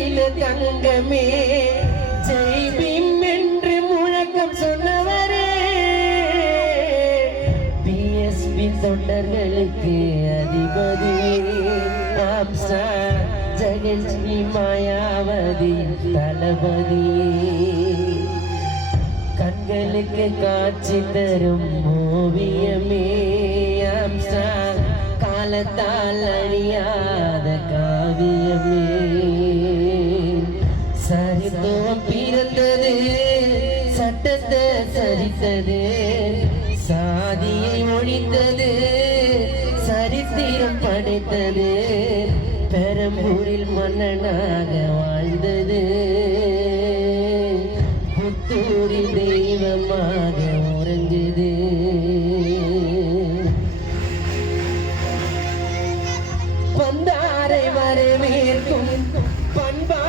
சில தங்கமே ஜெய் பீம் என்று முழக்கம் சொன்னவரே பிஎஸ்பி தொண்டர்களுக்கு அதிபதி ஆம்சா ஜெகன்ஸ்ரீ மாயாவதி தளபதி கண்களுக்கு காட்சி தரும் ஓவியமே ஆம்சா காலத்தால் அழியாத காவியமே சரித்துவம் பிறந்தது சட்டத்தை சரித்தது சாதியை ஒழித்தது சரித்திரம் படைத்தது பெரம்பூரில் மன்னனாக வாழ்ந்தது புத்தூரில் தெய்வமாக உறங்குது வந்தாரை வரவேற்கும் பண்பா